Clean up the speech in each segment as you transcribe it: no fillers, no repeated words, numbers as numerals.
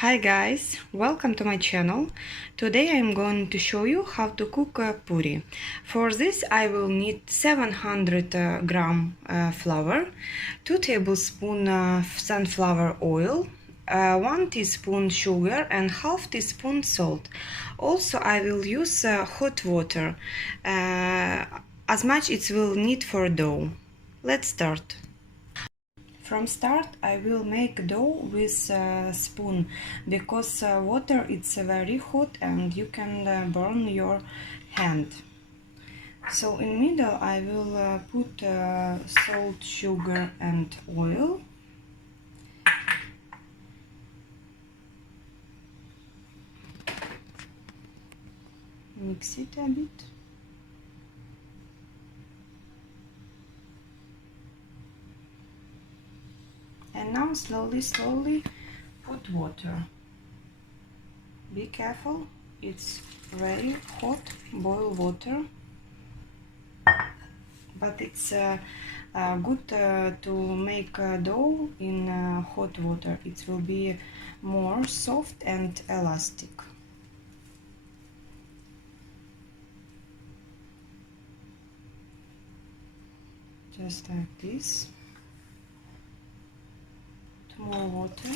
Hi guys, welcome to my channel. Today I'm going to show you how to cook puri. For this I will need 700 gram flour, 2 tablespoons sunflower oil, 1 teaspoon sugar and half teaspoon salt. Also I will use hot water, as much it will need for dough. Let's start. From start I will make dough with a spoon because water it's very hot and you can burn your hand. So in middle I will put salt, sugar and oil. Mix it a bit. And now slowly put water. Be careful, it's very hot, boil water. But it's good to make dough in hot water. It will be more soft and elastic. Just like this. More water.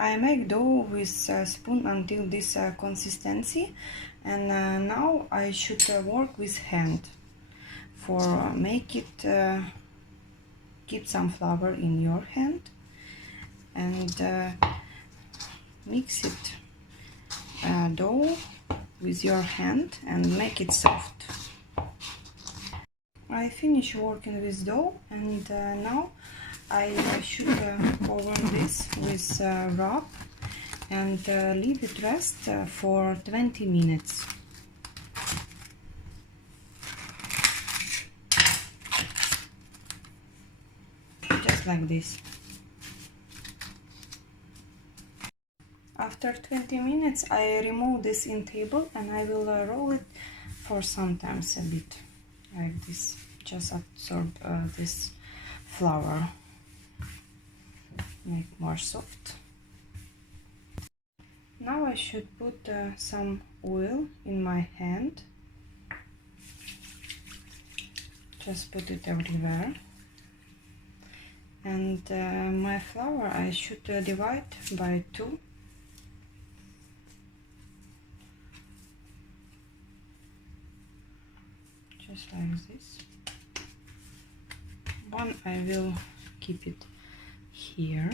I make dough with a spoon until this consistency, and now I should work with hand. For make it, keep some flour in your hand and mix it dough with your hand and make it soft. I finish working with dough, and now I should cover this with wrap and leave it rest for 20 minutes. Just like this. After 20 minutes I remove this in table and I will roll it for sometimes a bit like this. Just absorb this flour. Make more soft. Now I should put some oil in my hand. Just put it everywhere. And my flour I should divide by 2. Just like this. One I will keep it here,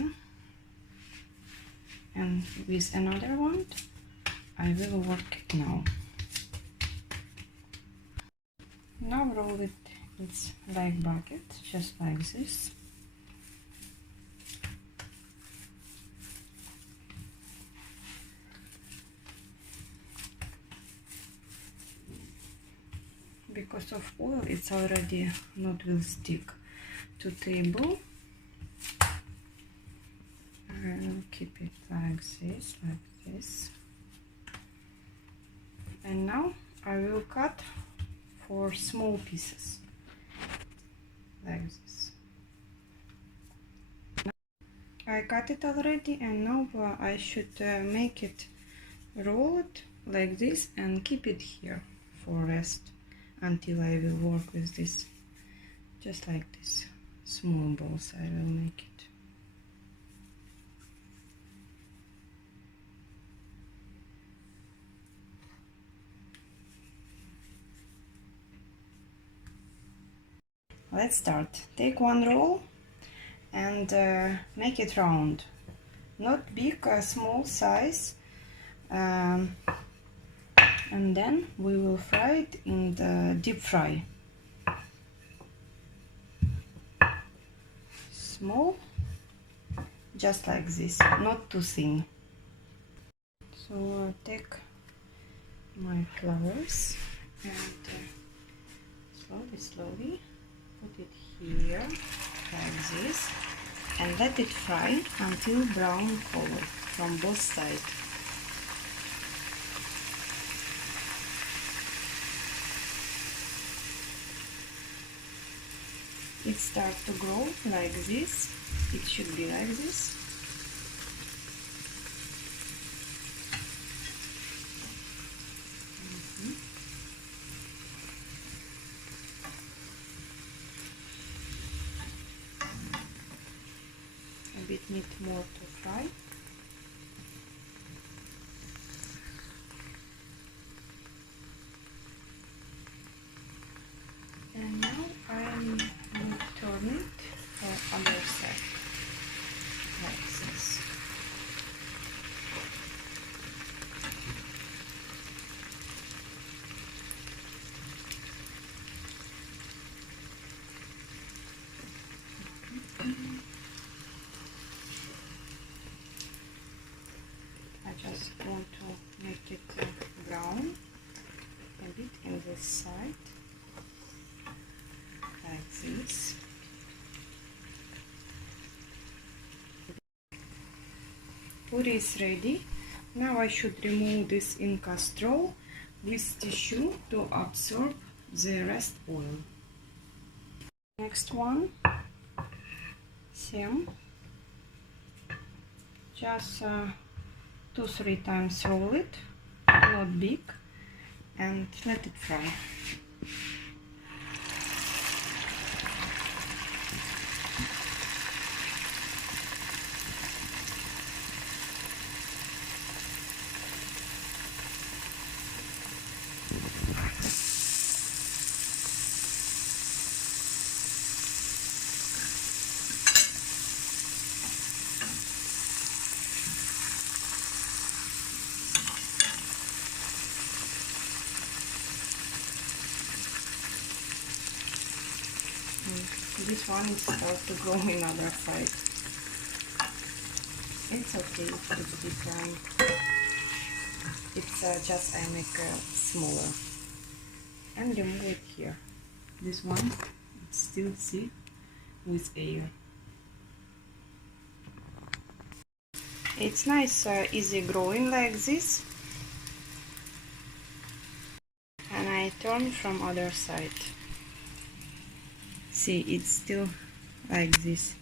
and with another one I will work it now. Now roll it, it's like bucket, just like this. Because of oil it's already not will stick to table. I will keep it like this, and now I will cut for small pieces like this. I cut it already, and now I should make it, roll it like this and keep it here for rest until I will work with this. Just like this, small balls I will make it. Let's start. Take one roll and make it round, not big, small size, and then we will fry it in the deep fry. Small, just like this, not too thin. So take my flowers and slowly put it here like this and let it fry until brown color from both sides. It starts to grow like this. It should be like this. A bit need more to fry. And now I'm going to turn it for other side, like this. I just want to make it brown a bit in this side. Like this. Puri is ready. Now I should remove this Inca straw with tissue to absorb the rest oil. Next one, same. Just 2-3 times roll it, not big, and let it fry. This one is supposed to grow in other side. It's okay, it's different. It's just I make smaller. And remove it here. This one, it's still see with air. It's nice, easy growing like this. And I turn from other side. See, it's still like this.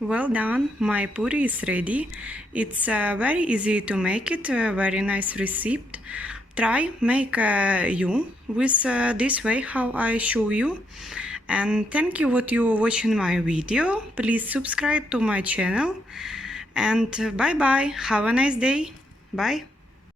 Well done, my puri is ready. It's very easy to make it, very nice recipe. Try make you with this way how I show you. And thank you what you watching my video. Please subscribe to my channel. And bye bye. Have a nice day. Bye.